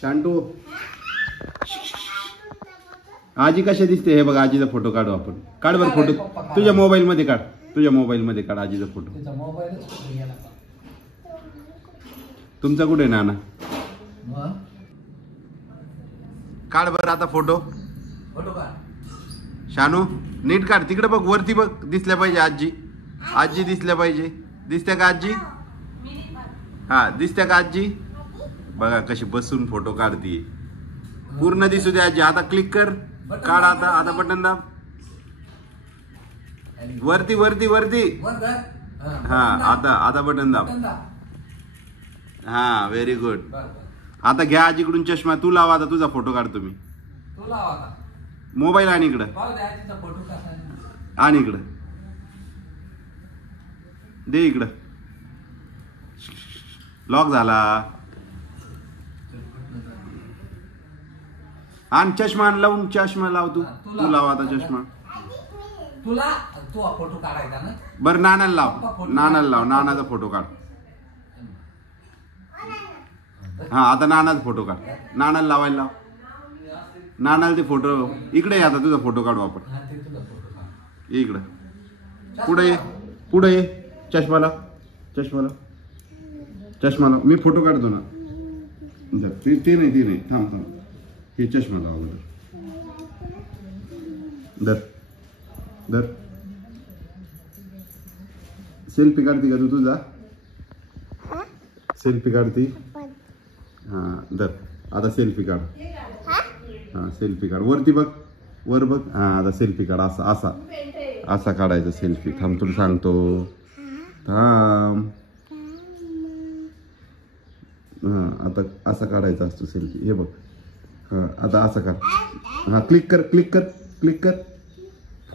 शांटू आजी कशा दिसते हे बघ. आजीचा फोटो काढू आपण. काढ बरं फोटो. तुझ्या मोबाईल मध्ये काढ. तुझ्या मोबाईल मध्ये काढ आजीचा फोटो. तुमचा कुठे नाना? काढ बरं आता फोटो. शानू नीट काढ. तिकडे बघ वरती बघ. दिसल्या पाहिजे आजी. आजी दिसल्या पाहिजे. दिसत्या का आजी? हा दिसत्या का आजी? बघा कशी बसून फोटो काढतीये. पूर्ण दिसू दे आजी. आता क्लिक कर. काढ आता. आता बटन दाब. वरती वरती वरती. हा आता आता बटन दाब. हा व्हेरी गुड. आता घ्या आजीकडून चष्मा. तू लावा आता. तुझा फोटो काढतो मी. मोबाईल आणि इकडं. आणि इकडं दे. इकडं लॉक झाला. आणि चष्मा लावून. चष्मा लाव. तू तू लाव आता चष्मा. तुला तू फोटो काढायचा ना. बरं नानाला लाव. नानाला लाव. नानाचा फोटो काढ. हा आता नानाचा फोटो काढ. नानाला लावायला लाव. नानाला ते फोटो इकडे ये. आता तुझा फोटो काढू आपण. ये इकडं. पुढे ये. पुढे ये. चष्मा लाव. चष्मा लाव. चष्मा लाव. मी फोटो काढतो ना. ते नाही ते नाही. थांब थांब. हे चष्मा लाव अगोदर. दर दर. सेल्फी काढते का तू तुझा? सेल्फी काढते. हा दर. आता सेल्फी काढ. हा सेल्फी काढ. वरती बघ. वर बघ. हा आता सेल्फी काढ. असा असा असा काढायचा सेल्फी. थांब तुला सांगतो. थांब. हा आता असा काढायचा असतो सेल्फी. हे बघ. हा आता असं कर. हा क्लिक कर. क्लिक कर. क्लिक कर.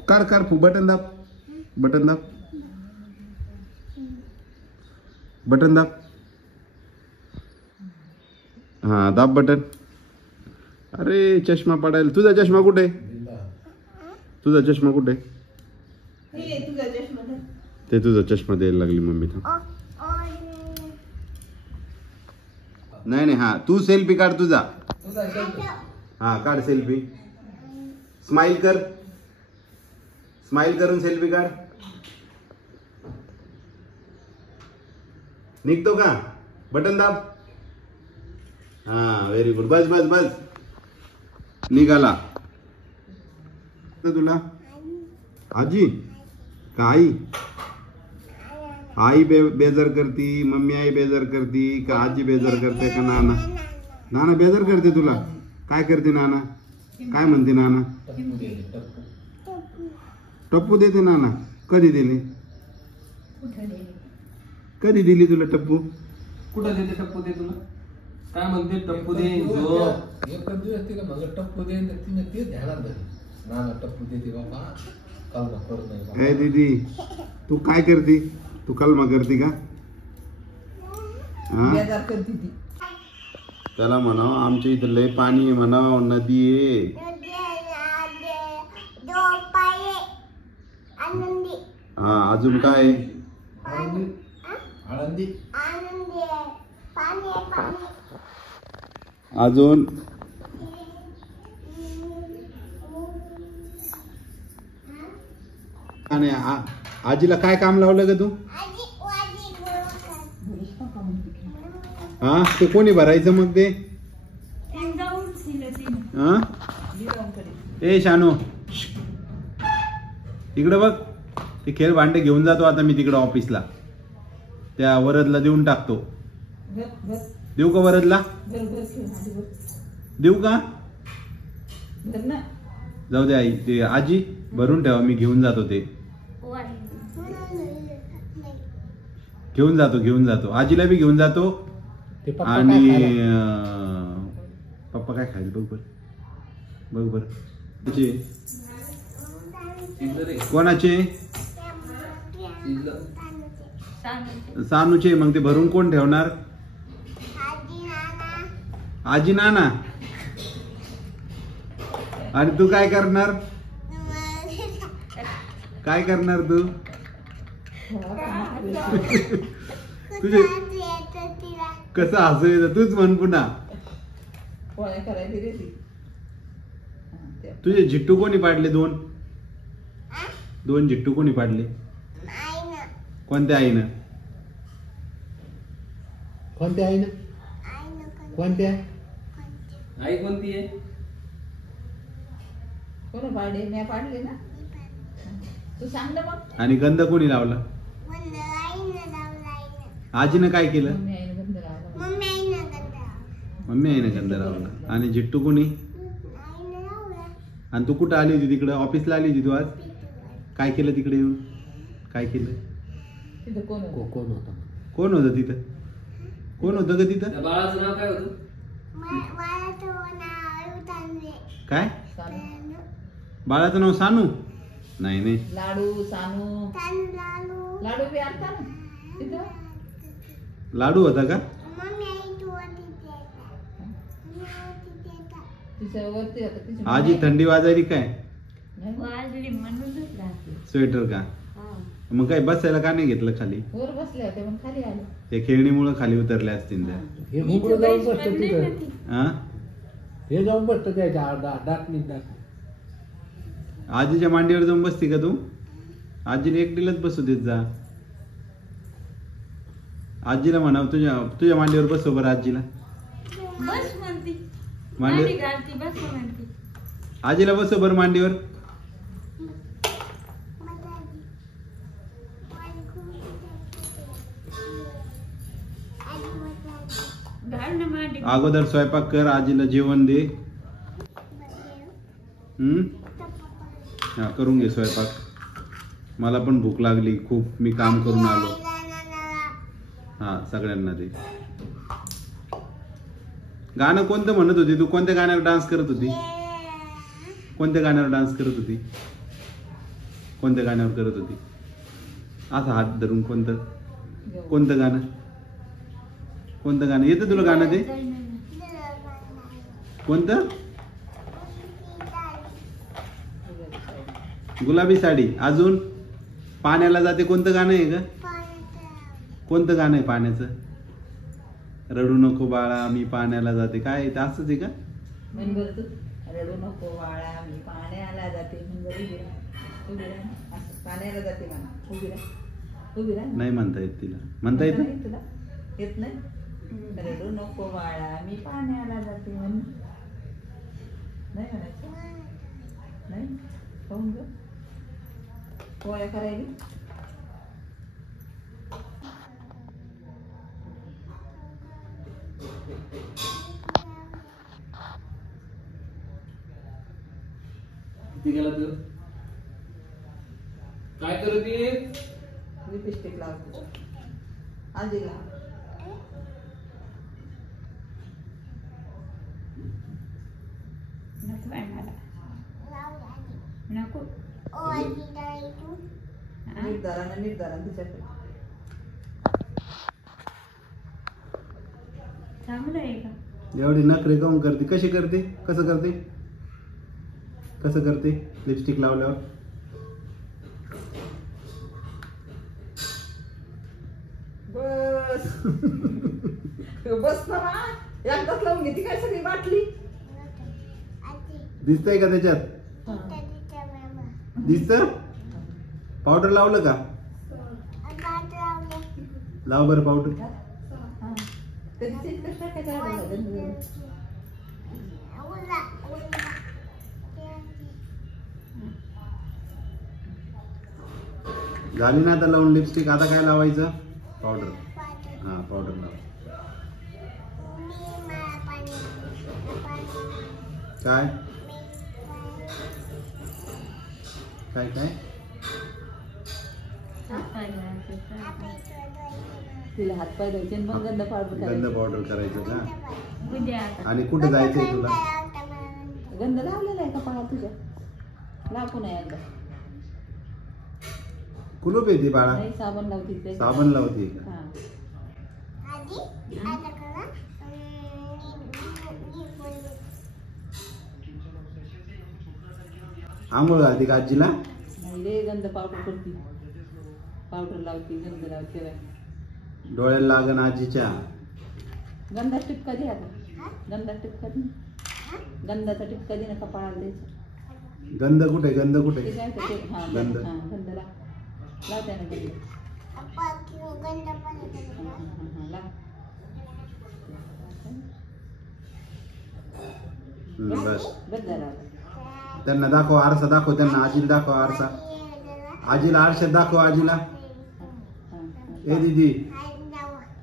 काढ काढ. बटन दाब. बटन दाब. बटन दाब. हा दाब बटन. अरे चष्मा पडायला. तुझा चष्मा कुठे? तुझा चष्मा कुठे? ते तुझा चष्मा द्यायला लागली मम्मी. नाही नाही. हा तू सेल्फी काढ तुझा. हा काढ सेल्फी. स्माइल कर. स्माइल करून सेल्फी काढ. निघतो का? बटन दाब. हा व्हेरी गुड. बस बस बस. निघाला तुला. आजी का आई? आई बेजार करती. मम्मी आई बेजार करती का आजी बेजार करते का नाना? नाना बेजार करते तुला. काय करते नाना? काय म्हणते नाना? टप्पू देते नाना. कधी दिली? कधी दिली तुला टप्पू? कुठं देते टप्पू दे तुला? काय म्हणते टप्पू दे? एक दिवस तिला म्हणलं टप्पू दे. तिने ते ध्यानात धरलं. नाना टप्पू देते बाबा. कल्मा करत नाही. ए दीदी तू काय करती? तू कलमा करती का? त्याला म्हणाव आमच्या इथं लय पाणी आहे म्हणाव. नदी आहे. हा अजून काय? आळंदी. अजून आणि आजीला काय काम लावलं ग तू? हा ते कोणी भरायचं मग ते? हा ए शानू इकडे बघ. ते खेळ भांडे घेऊन जातो आता मी तिकडे ऑफिसला. त्या वरदला देऊन टाकतो. देऊ का वरदला? देऊ का? जाऊ दे आई. ते आजी भरून ठेवा. मी घेऊन जातो. ते घेऊन जातो. घेऊन जातो. आजीला बी घेऊन जातो. आणि पप्पा काय खायला बघ बर. बघ बर. कोणाचे? सानूचे. मग ते भरून कोण ठेवणार? आजी नाना. आणि तू काय करणार? काय करणार तू? तुझे कसं हसू येतं तूच म्हण पुन्हा. पोळ्या करायची रे ती. तुझे झिट्टू कोणी पाडले? दोन झिट्टू कोणी पाडले? कोणत्या आईनं? कोणत्या आईनं? कोणत्या? आई कोणती आहे? कोण पाडले? मी पाडले ना. तू सांग ना मग. आणि गंध कोणी लावला? आजीनं काय केलं? मम्मी आईने गंध लावला. मम्मी आईनं गंध लावला. आणि झिट्टू कोणी? आणि तू कुठं आली होती? तिकडं ऑफिसला आली होती तू आज? काय केलं तिकडे येऊन? काय केलं? तिथं कोण होतं? कोण होता? कोण होतं तिथं? कोण होतं ग तिथं? त्या बाळाचं नाव काय होतं? काय? सानू. बाळाचं नाव सानू? नाही नाही. लाडू सानू. लाडू बी आलता ना तिथं. लाडू होता का? तिच्या वरती होता. तिची आजी थंडी वाजायली काय? नाही. वाजली म्हणूनच राहते. स्वेटर का? मग काय बसायला का नाही घेतलं खाली? वर बसले होते पण खाली आले. ते खेळणीमुळे खाली उतरले असतील त्या. हे घुमडं जाऊन बसतं तिथं. हा? हे जाऊन बसतं त्याच्या दाटणी. आजीच्या मांडीवर जाऊन बसती का तू? आजीला एकटीलाच बसू देत जा. आजीला म्हणाव तुझ्या मांडीवर बसव बरं आजीला. बस म्हणती. मांडीवर मांडी घालती बस म्हणती. आजीला बसव बरं मांडीवर. घाल ना मांडी. अगोदर स्वयंपाक कर, आजीला जेवण दे. हा करून घे स्वयंपाक. मला पण भूक लागली खूप. मी काम करून आलो. हा सगळ्यांना दे. गाणं कोणतं म्हणत होती तू? कोणत्या गाण्यावर डान्स करत होती? कोणत्या गाण्यावर डान्स करत होती? कोणत्या गाण्यावर करत होती? असा हात धरून कोणतं कोणतं गाणं? कोणतं गाणं येतं तुला? गाणं ते कोणतं? गुलाबी साडी. अजून पाण्याला जाते कोणतं गाणं आहे का? कोणतं गाणं आहे पाण्याचं? रडू नको बाळा मी पाण्याला जाते. काय आहे ते? असंच आहे का? म्हण बरं तू. रडू नको बाळा मी पाण्याला जाते. म्हण बरं. उभी राहा. उभी राहा. असं पाण्याला जाते म्हणा. उभी राहा. उभी राहा. नाही म्हणता येत तिला. म्हणता येत नाही तुला? येत नाही? रडू नको बाळा मी पाण्याला जाते म्हण. नाही म्हणायचं? नाही? खाऊन ग. पोळ्या करायली. किती गेला तू? काय करत होती? लिपस्टिक लावतो. आजीला. नको बाई मला. नको. निर्धारानं तिच्याकडे. चांगलं आहे का? एवढी नखरे काऊन करते? कशी करते? कसं करते? कसं करते लिपस्टिक लावल्यावर? बस. बस ना बा. एकदाच लावून घेते काय सगळी बाटली. दिसतंय का त्याच्यात? दिसत? पावडर लावलं का? लाव बरं पावडर. झाली ना आता लावून लिपस्टिक. आता काय लावायचं? पावडर. हा पावडर लाव. काय काय काय? तिला हात पाय द्यायचे आणि मग गंध पावडर गंध करायची. पावडर करायचं का? उद्या आता. आणि कुठे जायचंय तुला? गंध लावलेला आहे का पाहा तुझ्या? लावू नाही एकदा. कुलूप येते बाळा? नाही साबण लावते ते. साबण लावते का? हा. आंघोळ घालते का आजीला? नाही ले गंध पावडर करते पावडर लावते गंध लावते डोळ्याला लागन आजीच्या. गंधा टिपका दे आता गंधा टिपका दे गंधाचा टिपका दे ना कपाळाला द्यायचा गंध कुठे गंध कुठे ते काय ते हा गंध. गंध लावते ना गंध लाव बस बस झाला त्यांना दाखव आरसा दाखव त्यांना आजीला दाखव आरसा आजीला आरशात दाखव आजीला. ए दीदी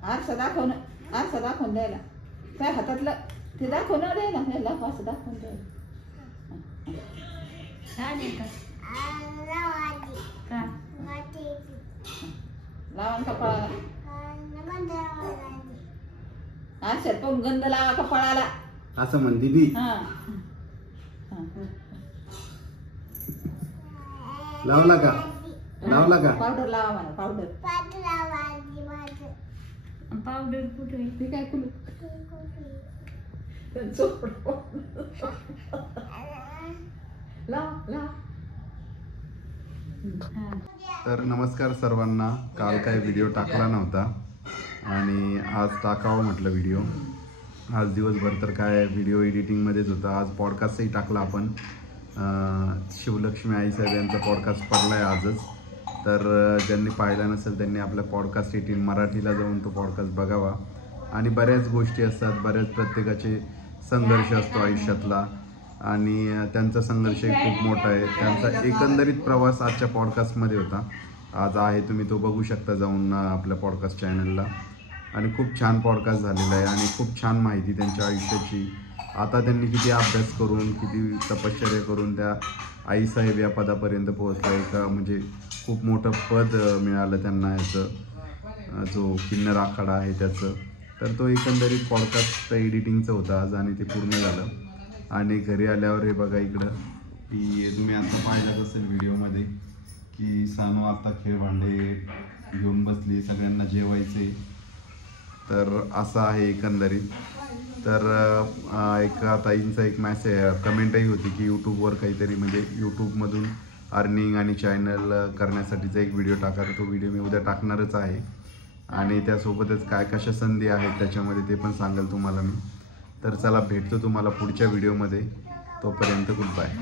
आरसा दाखव ना आरसा दाखवून द्यायला काय हातातलं ते दाखव ना द्यायला हे दाखव असं दाखवून द्यायला छान आहे का का लावा कपाळाला आरशात पाहून गंध लावा कपाळाला असं म्हण दीदी. हा लावला का लावला का पावडर लावा म्हणा पावडर पावडर कुठे आहे? ते काय कुलू लाव लाव हा तर नमस्कार सर्वांना. काल काय व्हिडिओ टाकला नव्हता आणि आज टाकावं म्हटलं व्हिडिओ. आज दिवसभर तर काय व्हिडिओ एडिटिंगमध्येच होता. आज पॉडकास्टही टाकला आपण. शिवलक्ष्मी आईसाहेब यांचा पॉडकास्ट पडला आहे आजच. तर ज्यांनी पाहिला नसेल त्यांनी आपल्या पॉडकास्ट 18 मराठीला जाऊन तो पॉडकास्ट बघावा. आणि बऱ्याच गोष्टी असतात, बऱ्याच प्रत्येकाचे संघर्ष असतो आयुष्यातला आणि त्यांचा संघर्ष खूप मोठा आहे. त्यांचा एकंदरीत प्रवास आजच्या पॉडकास्टमध्ये होता. आज आहे तुम्ही तो बघू शकता जाऊन आपल्या पॉडकास्ट चॅनलला. आणि खूप छान पॉडकास्ट झालेला आहे आणि खूप छान माहिती त्यांच्या आयुष्याची. आता त्यांनी किती अभ्यास करून किती तपश्चर्या करून त्या आईसाहेब या पदापर्यंत पोहोचला आहे का, म्हणजे खूप मोठं पद मिळालं त्यांना याचं जो किन्नर आखाडा आहे त्याचं. तर तो एकंदरीत पॉडकास्ट एडिटिंगचं होतं आज आणि ते पूर्ण झालं. आणि घरी आल्यावर हे बघा इकडं की तुम्ही आता पाहिलं असेल व्हिडिओमध्ये की सानू आता खेळ भांडे घेऊन बसली, सगळ्यांना जेवायचे. तर असं आहे एकंदरीत. तर एका ताईंचा एक मॅसेज कमेंटही होती की यूट्यूबवर काहीतरी म्हणजे यूट्यूबमधून अर्निंग आणि चॅनल करण्यासाठीचा एक व्हिडिओ टाका. तो व्हिडिओ मी उद्या टाकणारच आहे आणि त्यासोबतच काय कशा संधी आहेत त्याच्यामध्ये ते पण सांगेल तुम्हाला मी. तर चला भेटतो तुम्हाला पुढच्या व्हिडिओमध्ये. तोपर्यंत गुड बाय.